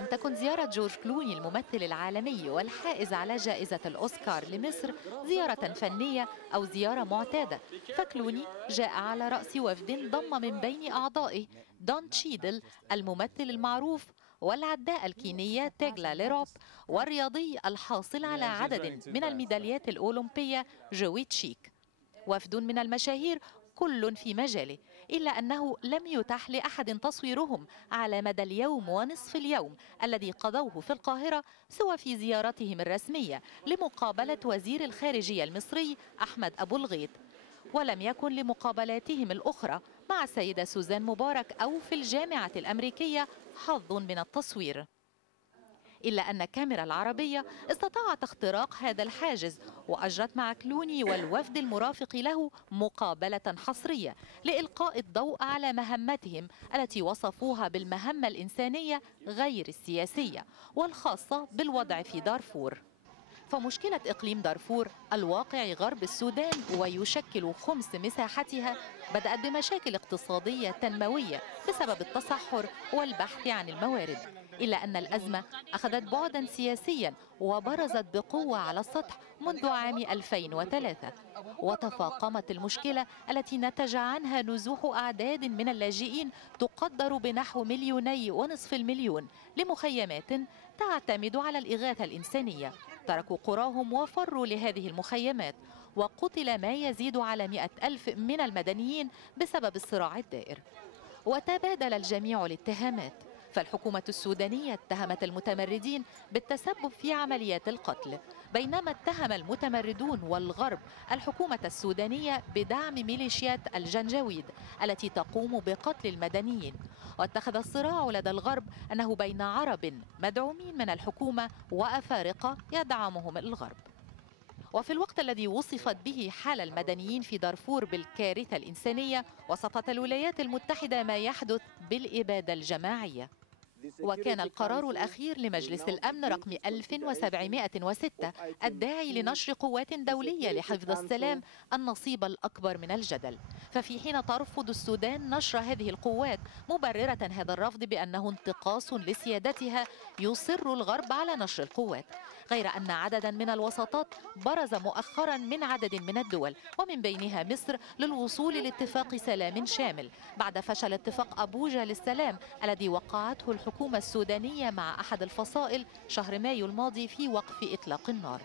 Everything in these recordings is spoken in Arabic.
لم تكن زيارة جورج كلوني الممثل العالمي والحائز على جائزة الأوسكار لمصر زيارة فنية أو زيارة معتادة، فكلوني جاء على رأس وفد ضم من بين أعضائه دون تشيدل الممثل المعروف، والعداء الكينية تيغلا ليروب، والرياضي الحاصل على عدد من الميداليات الأولمبية جوي تشيك. وفد من المشاهير كل في مجاله، إلا أنه لم يتح لأحد تصويرهم على مدى اليوم ونصف اليوم الذي قضوه في القاهرة سوى في زيارتهم الرسمية لمقابلة وزير الخارجية المصري أحمد أبو الغيط، ولم يكن لمقابلاتهم الأخرى مع السيدة سوزان مبارك أو في الجامعة الأمريكية حظ من التصوير. إلا أن كاميرا العربية استطاعت اختراق هذا الحاجز وأجرت مع كلوني والوفد المرافق له مقابلة حصرية لإلقاء الضوء على مهمتهم التي وصفوها بالمهمة الإنسانية غير السياسية والخاصة بالوضع في دارفور. فمشكلة إقليم دارفور الواقع غرب السودان ويشكل خمس مساحتها بدأت بمشاكل اقتصادية تنموية بسبب التصحر والبحث عن الموارد، إلا أن الأزمة أخذت بعدا سياسيا وبرزت بقوة على السطح منذ عام 2003، وتفاقمت المشكلة التي نتج عنها نزوح أعداد من اللاجئين تقدر بنحو 2.5 مليون لمخيمات تعتمد على الإغاثة الإنسانية. تركوا قراهم وفروا لهذه المخيمات، وقتل ما يزيد على 100,000 من المدنيين بسبب الصراع الدائر. وتبادل الجميع الاتهامات، فالحكومة السودانية اتهمت المتمردين بالتسبب في عمليات القتل، بينما اتهم المتمردون والغرب الحكومة السودانية بدعم ميليشيات الجنجويد التي تقوم بقتل المدنيين. واتخذ الصراع لدى الغرب أنه بين عرب مدعومين من الحكومة وأفارقة يدعمهم الغرب. وفي الوقت الذي وصفت به حال المدنيين في دارفور بالكارثة الإنسانية، وصفت الولايات المتحدة ما يحدث بالإبادة الجماعية. وكان القرار الأخير لمجلس الأمن رقم 1706 الداعي لنشر قوات دولية لحفظ السلام النصيب الأكبر من الجدل، ففي حين ترفض السودان نشر هذه القوات مبررة هذا الرفض بأنه انتقاص لسيادتها، يصر الغرب على نشر القوات، غير أن عددا من الوساطات برز مؤخرا من عدد من الدول ومن بينها مصر للوصول لاتفاق سلام شامل بعد فشل اتفاق أبوجا للسلام الذي وقعته الحكومة السودانية مع أحد الفصائل شهر مايو الماضي في وقف إطلاق النار.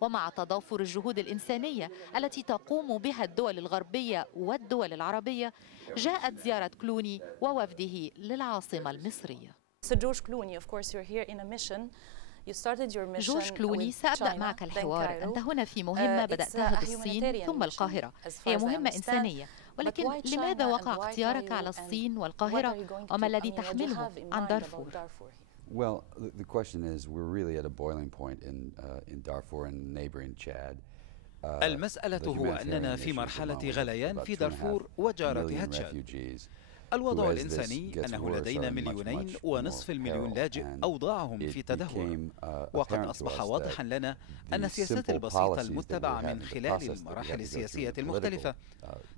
ومع تضافر الجهود الإنسانية التي تقوم بها الدول الغربية والدول العربية، جاءت زيارة كلوني ووفده للعاصمة المصرية. جورج كلوني، سأبدأ معك الحوار. أنت هنا في مهمة بدأتها بالصين ثم القاهرة، هي مهمة إنسانية، ولكن لماذا وقع اختيارك على الصين والقاهرة وما الذي تحمله عن دارفور؟ Well, the question is, we're really at a boiling point in Darfur and neighboring Chad. المسألة هو أننا في مرحلة غليان في دارفور وجارتها تشاد. الوضع الإنساني أنه لدينا 2.5 مليون لاجئ أوضاعهم في تدهور، وقد أصبح واضحا لنا أن السياسات البسيطة المتبعة من خلال المراحل السياسية المختلفة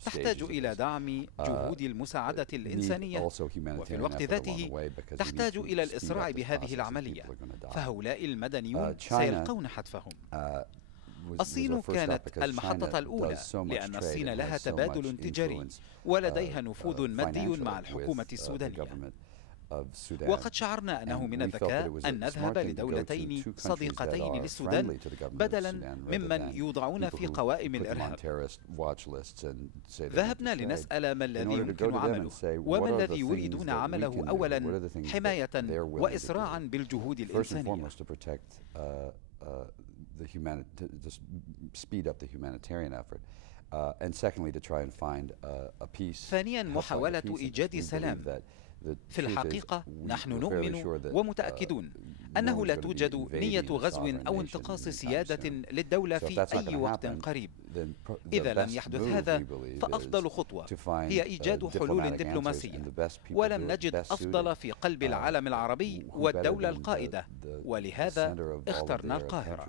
تحتاج إلى دعم جهود المساعدة الإنسانية، وفي الوقت ذاته تحتاج إلى الإسراع بهذه العملية، فهؤلاء المدنيون سيلقون حتفهم. الصين كانت المحطة الأولى لأن الصين لها تبادل تجاري ولديها نفوذ مادي مع الحكومة السودانية، وقد شعرنا أنه من الذكاء أن نذهب لدولتين صديقتين للسودان بدلا ممن يوضعون في قوائم الإرهاب. ذهبنا لنسأل ما الذي يمكن عمله وما الذي يريدون عمله أولا حماية وإسراعا بالجهود الإنسانية. to speed up the humanitarian effort, and secondly to try and find a peace. ثانيا محاولة إيجاد سلام. في الحقيقة نحن نؤمن ومتأكدون أنه لا توجد نية غزو أو انتقاص سيادة للدولة في أي وقت قريب. إذا لم يحدث هذا فأفضل خطوة هي إيجاد حلول دبلوماسية، ولم نجد أفضل في قلب العالم العربي والدولة القائدة، ولهذا اخترنا القاهرة.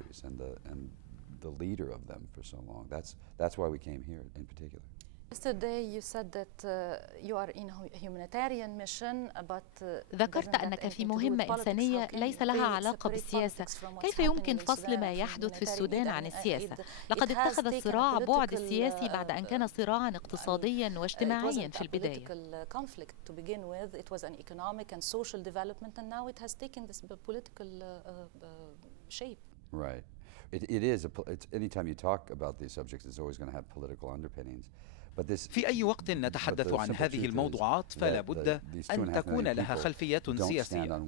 ذكرت أنك في مهمة إنسانية ليس لها علاقة بالسياسة. كيف يمكن فصل ما يحدث في السودان عن السياسة؟ لقد اتخذ الصراع بعد السياسي بعد أن كان صراعا اقتصاديا واجتماعيا في البداية. Right. It is. Anytime you talk about these subjects, it's always going to have political underpinnings. في أي وقت نتحدث عن هذه الموضوعات فلا بد أن تكون لها خلفيات سياسية،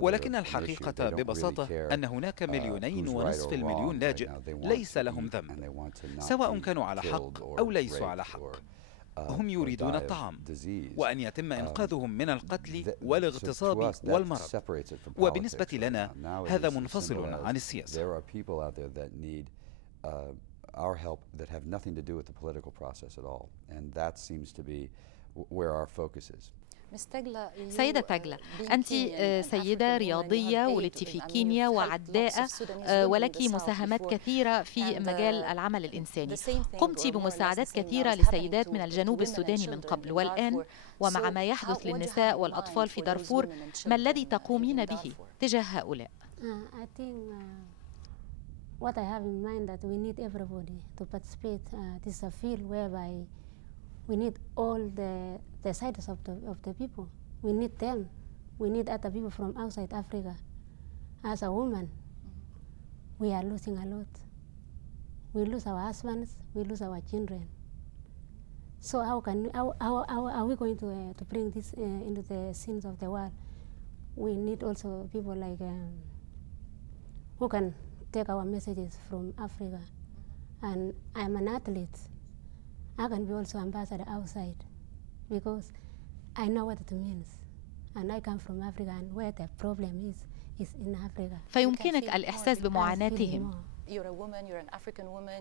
ولكن الحقيقة ببساطة أن هناك 2.5 مليون لاجئ ليس لهم ذنب، سواء كانوا على حق أو ليسوا على حق. هم يريدون الطعام وأن يتم إنقاذهم من القتل والاغتصاب والمرض، وبالنسبة لنا هذا منفصل عن السياسة. Our help that have nothing to do with the political process at all, and that seems to be where our focus is. سيدة تاجلا، أنت سيدة رياضية ولدت في كينيا وعداءة، ولك مساهمات كثيرة في مجال العمل الإنساني. قمت بمساعدات كثيرة لسيدات من الجنوب السوداني من قبل، والآن ومع ما يحدث للنساء والأطفال في دارفور، ما الذي تقومين به تجاه هؤلاء؟ What I have in mind that we need everybody to participate. This is a field whereby we need all the sides of the people. We need them. We need other people from outside Africa. As a woman, we are losing a lot. We lose our husbands. We lose our children. So how are we going to bring this into the scenes of the world? We need also people like who can take our messages from Africa. And I'm an athlete. I can be also ambassador outside because I know what it means. And I come from Africa, and where the problem is in Africa. فيمكنك الإحساس بمعاناتهم.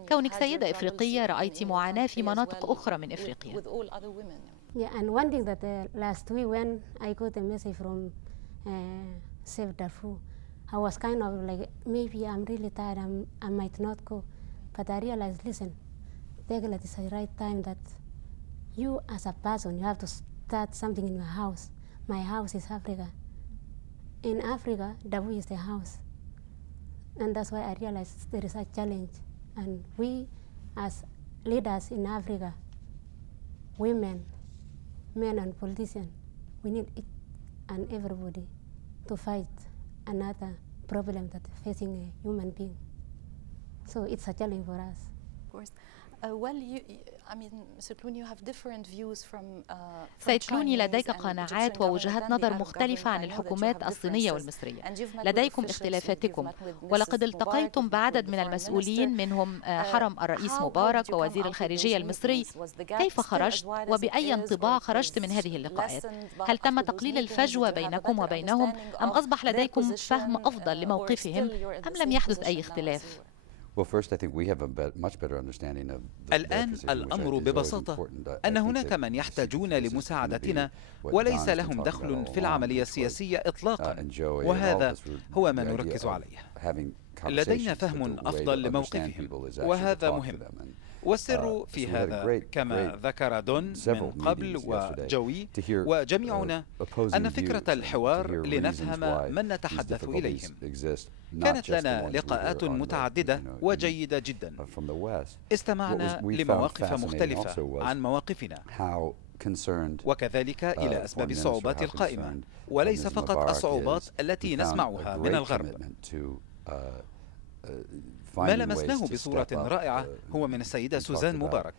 كونك سيدة إفريقية رأيت معاناة في مناطق أخرى من إفريقيا. Yeah, and one thing that last week when I got a message from Save Darfur, I was kind of like, maybe I'm really tired, I might not go. But I realized, listen, Tegla, this is the right time that you as a person, you have to start something in your house. My house is Africa. In Africa, Darfur is the house. And that's why I realized there is a challenge. And we, as leaders in Africa, women, men and politicians, we need each and everybody to fight another problem that is facing a human being. So it's a challenge for us. Of course. Well, I mean, Mr. Clooney, you have different views from سيد كلوني، لديك قناعات ووجهات نظر مختلفة عن الحكومات الصينية والمصرية. لديكم اختلافاتكم، ولقد التقيتم بعدد من المسؤولين منهم حرم الرئيس مبارك ووزير الخارجية المصري. كيف خرجت وبأي انطباع خرجت من هذه اللقاءات؟ هل تم تقليل الفجوة بينكم وبينهم، أم أصبح لديكم فهم أفضل لموقفهم، أم لم يحدث أي اختلاف؟ الآن الأمر ببساطة أن هناك من يحتاجون لمساعدتنا وليس لهم دخل في العملية السياسية إطلاقا، وهذا هو ما نركز عليه. لدينا فهم أفضل لموقفهم، وهذا مهم. والسر في هذا كما ذكر دون من قبل وجوي وجميعنا أن فكرة الحوار لنفهم من نتحدث إليهم. كانت لنا لقاءات متعددة وجيدة جدا، استمعنا لمواقف مختلفة عن مواقفنا، وكذلك إلى أسباب الصعوبات القائمة، وليس فقط الصعوبات التي نسمعها من الغرب. ما لمسناه بصورة رائعة هو من السيدة سوزان مبارك.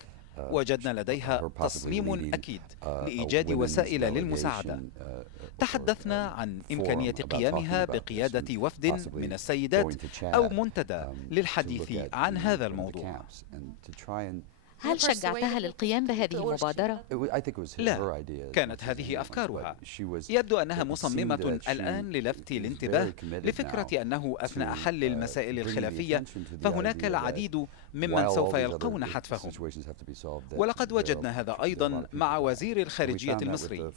وجدنا لديها تصميم أكيد لإيجاد وسائل للمساعدة. تحدثنا عن إمكانية قيامها بقيادة وفد من السيدات أو منتدى للحديث عن هذا الموضوع. هل شجعتها للقيام بهذه المبادرة؟ لا، كانت هذه أفكارها. يبدو أنها مصممة الآن للفت الانتباه لفكرة أنه أثناء حل المسائل الخلافية فهناك العديد ممن سوف يلقون حتفهم. ولقد وجدنا هذا أيضا مع وزير الخارجية المصري.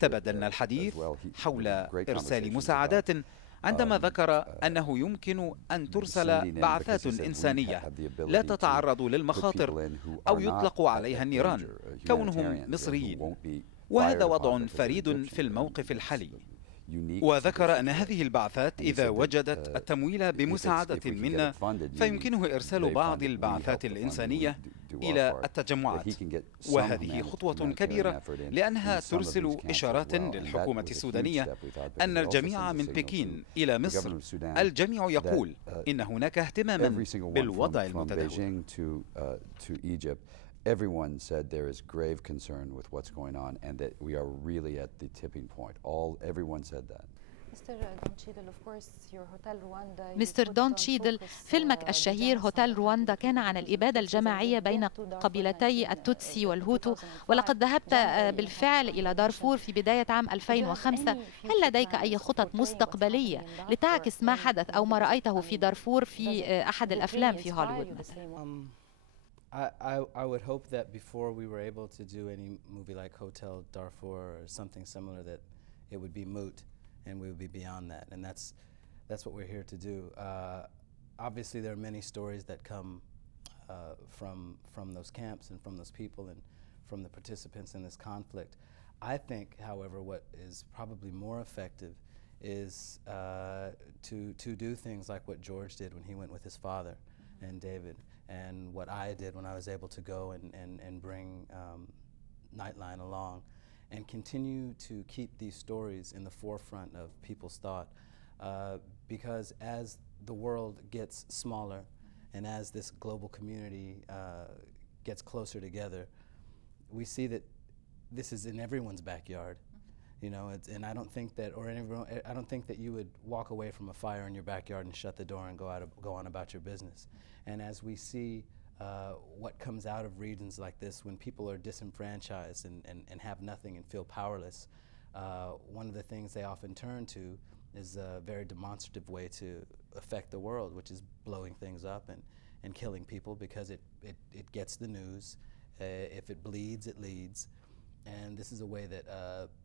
تبادلنا الحديث حول إرسال مساعدات عندما ذكر أنه يمكن أن ترسل بعثات إنسانية لا تتعرض للمخاطر أو يطلق عليها النيران كونهم مصريين، وهذا وضع فريد في الموقف الحالي. وذكر أن هذه البعثات إذا وجدت التمويل بمساعدة منا فيمكنه إرسال بعض البعثات الإنسانية إلى التجمعات، وهذه خطوة كبيرة لأنها ترسل إشارات للحكومة السودانية أن الجميع من بكين إلى مصر الجميع يقول إن هناك اهتماما بالوضع المتدهور. Everyone said there is grave concern with what's going on and that we are really at the tipping point. Everyone said that. مستر دون تشيدل، فيلمك الشهير هوتيل رواندا كان عن الإبادة الجماعية بين قبيلتي التوتسي والهوتو، ولقد ذهبت بالفعل إلى دارفور في بداية عام 2005. هل لديك أي خطط مستقبلية لتعكس ما حدث أو ما رأيته في دارفور في أحد الأفلام في هوليوود مثلا؟ I would hope that before we were able to do any movie like Hotel Darfur or something similar, that it would be moot and we would be beyond that, and that's what we're here to do. Obviously there are many stories that come from those camps and from those people and from the participants in this conflict. I think, however, what is probably more effective is to do things like what George did when he went with his father and David, and what I did when I was able to go and bring Nightline along, and continue to keep these stories in the forefront of people's thought, because as the world gets smaller and as this global community gets closer together, we see that this is in everyone's backyard. You know, and I don't think that you would walk away from a fire in your backyard and shut the door and go on about your business. And as we see what comes out of regions like this, when people are disenfranchised and have nothing and feel powerless, one of the things they often turn to is a very demonstrative way to affect the world, which is blowing things up and killing people, because it gets the news. If it bleeds, it leads. And this is a way that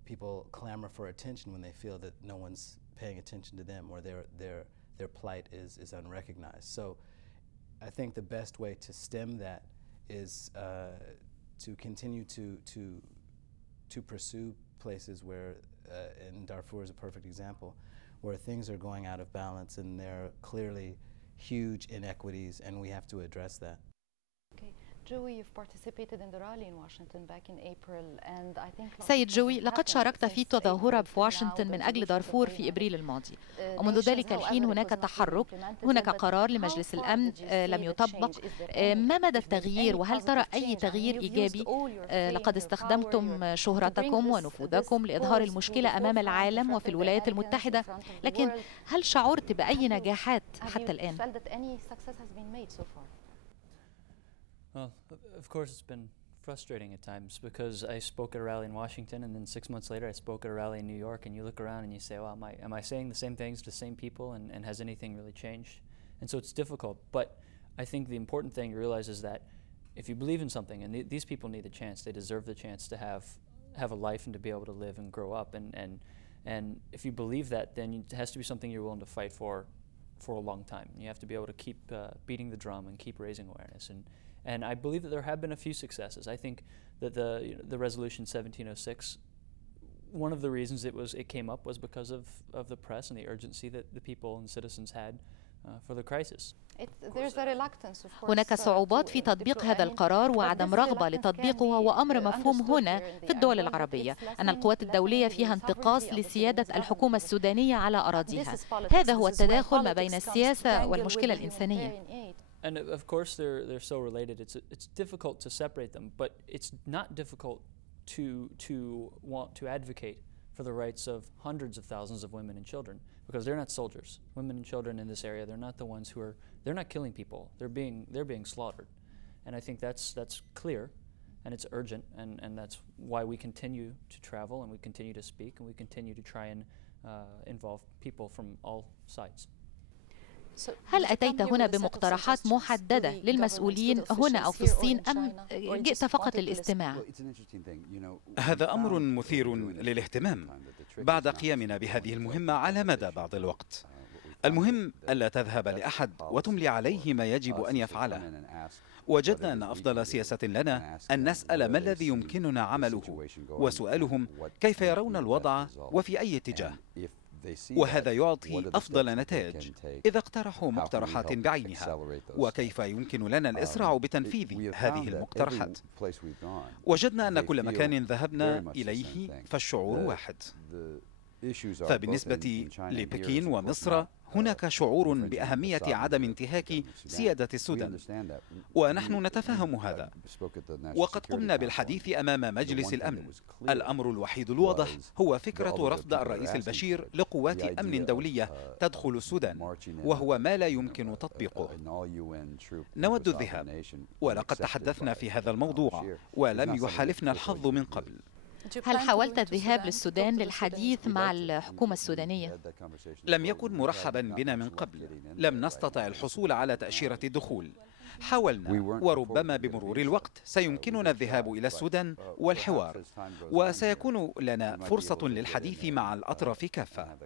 people clamor for attention when they feel that no one's paying attention to them, or their plight is unrecognized. So I think the best way to stem that is to continue to pursue places where, and Darfur is a perfect example, where things are going out of balance and there are clearly huge inequities, and we have to address that. سيد جوي، لقد شاركت في تظاهرة في واشنطن من أجل دارفور في إبريل الماضي، ومنذ ذلك الحين هناك تحرك، هناك قرار لمجلس الأمن لم يطبق. ما مدى التغيير، وهل ترى أي تغيير إيجابي؟ لقد استخدمتم شهرتكم ونفوذكم لإظهار المشكلة أمام العالم وفي الولايات المتحدة، لكن هل شعرت بأي نجاحات حتى الآن؟ Well, of course it's been frustrating at times, because I spoke at a rally in Washington, and then 6 months later I spoke at a rally in New York, and you look around and you say, well, am I saying the same things to the same people, and has anything really changed? And so it's difficult, but I think the important thing to realize is that if you believe in something, and these people need a chance, they deserve the chance to have a life and to be able to live and grow up, and if you believe that, then it has to be something you're willing to fight for a long time. You have to be able to keep beating the drum and keep raising awareness. And I believe that there have been a few successes. I think that the resolution 1706, one of the reasons it came up was because of the press and the urgency that the people and citizens had for the crisis. هناك صعوبات في تطبيق هذا القرار وعدم رغبة لتطبيقه، وأمر مفهوم هنا في الدول العربية أن القوات الدولية فيها انتقاص لسيادة الحكومة السودانية على أراضيها. هذا هو التداخل ما بين السياسة والمشكلة الإنسانية. And of course they're so related. It's difficult to separate them, but it's not difficult to want to advocate for the rights of hundreds of thousands of women and children, because they're not soldiers. Women and children in this area, they're not the ones they're not killing people. They're being slaughtered, and I think that's clear, and it's urgent, and that's why we continue to travel and we continue to speak and we continue to try and involve people from all sides. هل أتيت هنا بمقترحات محددة للمسؤولين هنا أو في الصين أم جئت فقط للاستماع؟ هذا أمر مثير للاهتمام بعد قيامنا بهذه المهمة على مدى بعض الوقت. المهم ألا تذهب لأحد وتملي عليه ما يجب أن يفعله. وجدنا أن أفضل سياسة لنا أن نسأل ما الذي يمكننا عمله، وسؤالهم كيف يرون الوضع وفي أي اتجاه، وهذا يعطي أفضل نتائج إذا اقترحوا مقترحات بعينها، وكيف يمكن لنا الإسراع بتنفيذ هذه المقترحات. وجدنا أن كل مكان ذهبنا إليه فالشعور واحد. فبالنسبة لبكين ومصر هناك شعور بأهمية عدم انتهاك سيادة السودان، ونحن نتفهم هذا، وقد قمنا بالحديث أمام مجلس الأمن. الأمر الوحيد الواضح هو فكرة رفض الرئيس البشير لقوات أمن دولية تدخل السودان، وهو ما لا يمكن تطبيقه. نود الذهاب، ولقد تحدثنا في هذا الموضوع ولم يحالفنا الحظ من قبل. هل حاولت الذهاب للسودان للحديث مع الحكومة السودانية؟ لم يكن مرحبا بنا من قبل، لم نستطع الحصول على تأشيرة الدخول. حاولنا، وربما بمرور الوقت سيمكننا الذهاب إلى السودان والحوار، وسيكون لنا فرصة للحديث مع الأطراف كافة.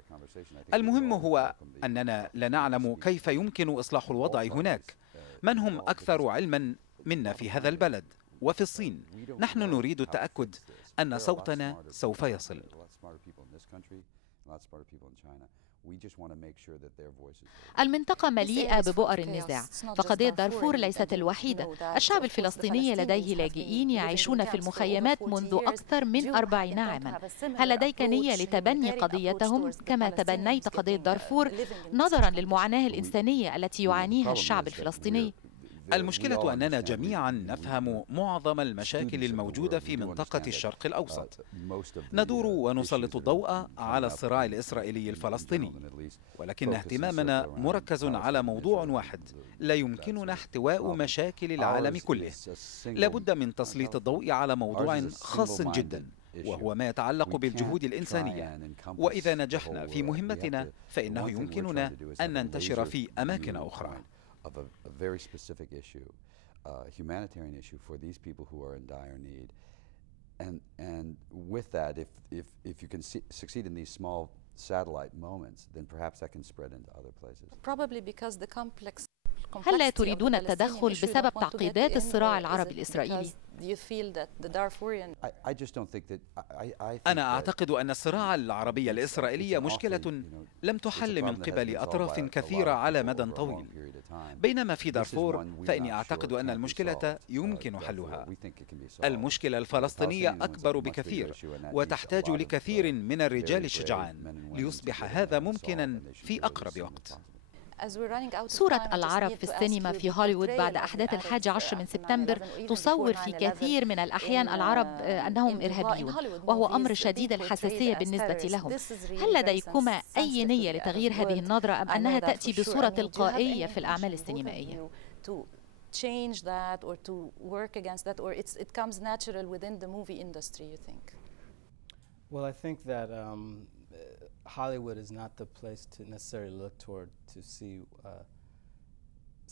المهم هو أننا لا نعلم كيف يمكن إصلاح الوضع هناك. من هم أكثر علما منا في هذا البلد وفي الصين؟ نحن نريد التأكد أن صوتنا سوف يصل. المنطقة مليئة ببؤر النزاع، فقضية دارفور ليست الوحيدة. الشعب الفلسطيني لديه لاجئين يعيشون في المخيمات منذ أكثر من 40 عاما. هل لديك نية لتبني قضيتهم كما تبنيت قضية دارفور نظرا للمعاناة الإنسانية التي يعانيها الشعب الفلسطيني؟ المشكلة أننا جميعا نفهم معظم المشاكل الموجودة في منطقة الشرق الأوسط. ندور ونسلط الضوء على الصراع الإسرائيلي الفلسطيني، ولكن اهتمامنا مركز على موضوع واحد لا يمكننا احتواء مشاكل العالم كله. لابد من تسليط الضوء على موضوع خاص جدا، وهو ما يتعلق بالجهود الإنسانية. وإذا نجحنا في مهمتنا فإنه يمكننا أن ننتشر في أماكن أخرى. Of a very specific issue, humanitarian issue for these people who are in dire need, and with that, if you can succeed in these small satellite moments, then perhaps that can spread into other places. Probably because the complex. هل لا تريدون التدخل بسبب تعقيدات الصراع العربي الإسرائيلي؟ أنا أعتقد أن الصراع العربي الإسرائيلي مشكلة لم تحل من قبل أطراف كثيرة على مدى طويل، بينما في دارفور فإني أعتقد أن المشكلة يمكن حلها. المشكلة الفلسطينية أكبر بكثير وتحتاج لكثير من الرجال الشجعان ليصبح هذا ممكنا في أقرب وقت. صورة العرب في السينما في هوليوود بعد أحداث 11 من سبتمبر تصور في كثير من الأحيان العرب أنهم إرهابيون، وهو أمر شديد الحساسية بالنسبة لهم. هل لديكما أي نية لتغيير هذه النظرة أم أنها تأتي بصورة تلقائية في الأعمال السينمائية؟ change that or to work against that, or it comes natural within the movie industry, you think? Well, I think that Hollywood is not the place to necessarily look toward to see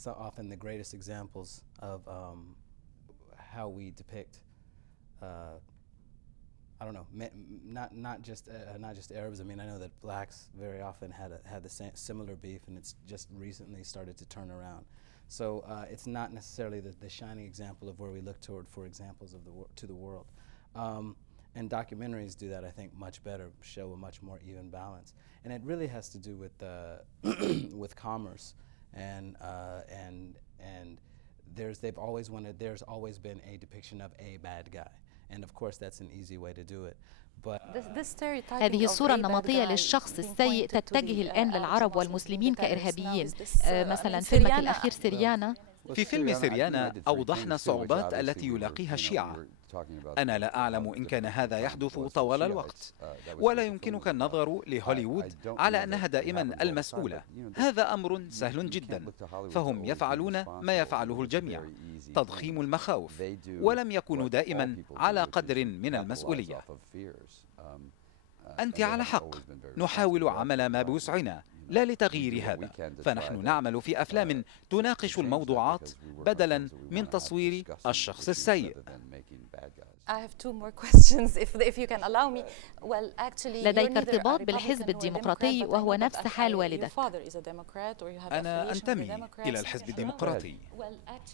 so often the greatest examples of how we depict I don't know, not just Arabs. I mean, I know that blacks very often had the similar beef, and it's just recently started to turn around. So it's not necessarily the shining example of where we look toward for examples of to the world. And documentaries do that, I think, much better, show a much more even balance. And it really has to do with with commerce, and they've always wanted. There's always been a depiction of a bad guy, and of course that's an easy way to do it. هذه الصورة النمطية للشخص السيء تتجه الآن للعرب والمسلمين كإرهابيين. مثلا فيلمك الأخير سيريانا. في فيلم سيريانا أوضحنا الصعوبات التي يلاقيها الشيعة. أنا لا أعلم إن كان هذا يحدث طوال الوقت، ولا يمكنك النظر لهوليوود على أنها دائما المسؤولة. هذا أمر سهل جدا، فهم يفعلون ما يفعله الجميع، تضخيم المخاوف، ولم يكونوا دائما على قدر من المسؤولية. أنت على حق، نحاول عمل ما بوسعنا لا لتغيير هذا، فنحن نعمل في أفلام تناقش الموضوعات بدلا من تصوير الشخص السيء. لديك ارتباط بالحزب الديمقراطي وهو نفس حال والدك. أنا أنتمي إلى الحزب الديمقراطي.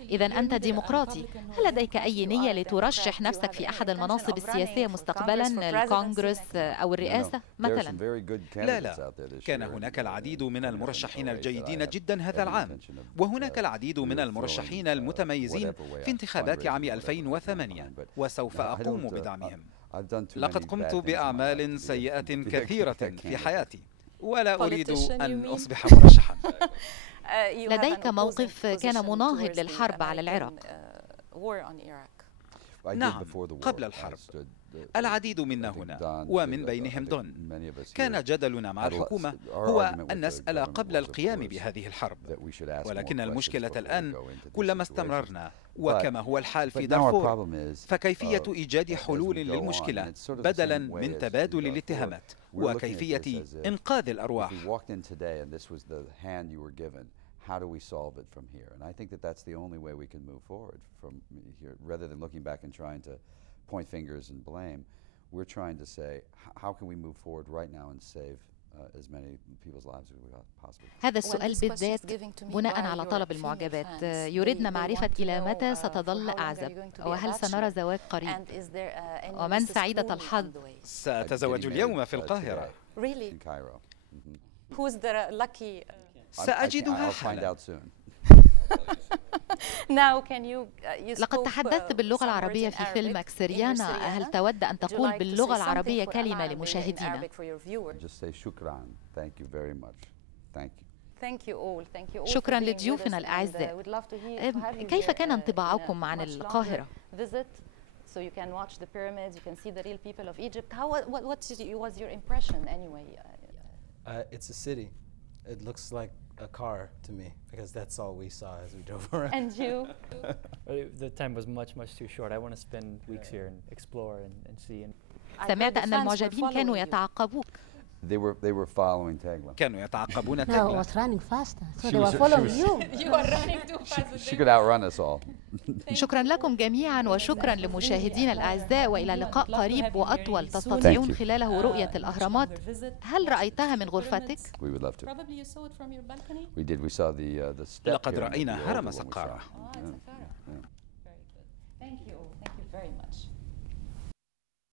إذا أنت ديمقراطي. هل لديك أي نية لترشح نفسك في أحد المناصب السياسية مستقبلا، الكونغرس أو الرئاسة مثلا؟ لا، كان هناك العديد من المرشحين الجيدين جدا هذا العام، وهناك العديد من المرشحين المتميزين في انتخابات عام 2008، وسوف أقوم بدعمهم. لقد قمت بأعمال سيئة كثيرة في حياتي، ولا أريد أن أصبح مرشحا. لديك موقف كان مناهض للحرب على العراق. نعم، قبل الحرب العديد منا هنا ومن بينهم دون. كان جدلنا مع الحكومة هو أن نسأل قبل القيام بهذه الحرب، ولكن المشكلة الآن كلما استمررنا وكما هو الحال في دارفور، فكيفية إيجاد حلول للمشكلة بدلا من تبادل الاتهامات وكيفية إنقاذ الأرواح. How do we solve it from here? And I think that that's the only way we can move forward from here, rather than looking back and trying to point fingers and blame. We're trying to say, how can we move forward right now and save as many people's lives as we possibly can? هذا السؤال بالذات بناء على طلب المعجبات. يريدنا معرفة إلى متى ستظل أعزب، وهل سنرى زواج قريب، ومن سعيدة الحظ. سأتزوج اليوم في القاهرة. In Cairo. Who's the lucky? سأجدها حالا. لقد تحدثت باللغة العربية في فيلمك سريانا. هل تود أن تقول باللغة العربية كلمة لمشاهدينا؟ شكرا لضيوفنا الأعزاء. كيف كان انطباعكم عن القاهرة؟ So you can watch the pyramids, you can see the real people of Egypt. What was your impression anyway? It's a city. It looks like a car to me because that's all we saw as we drove around. And you? The time was much too short. I want to spend weeks here and explore and see. سمعت أن المعجبين كانوا يتعقبوك. They were following Tegla. كانوا يتعقبون No, I تغلا. was running faster, so they were following you. You were running too fast. She could outrun us all. شكرا لكم جميعا وشكرا لمشاهدينا الأعزاء، وإلى لقاء قريب وأطول تستطيعون خلاله رؤية الأهرامات. هل رأيتها من غرفتك؟ We would love to. Probably you saw it from your balcony. We did. We saw the step. لقد رأينا هرم سقارة. Very good. Thank you. Thank you very much.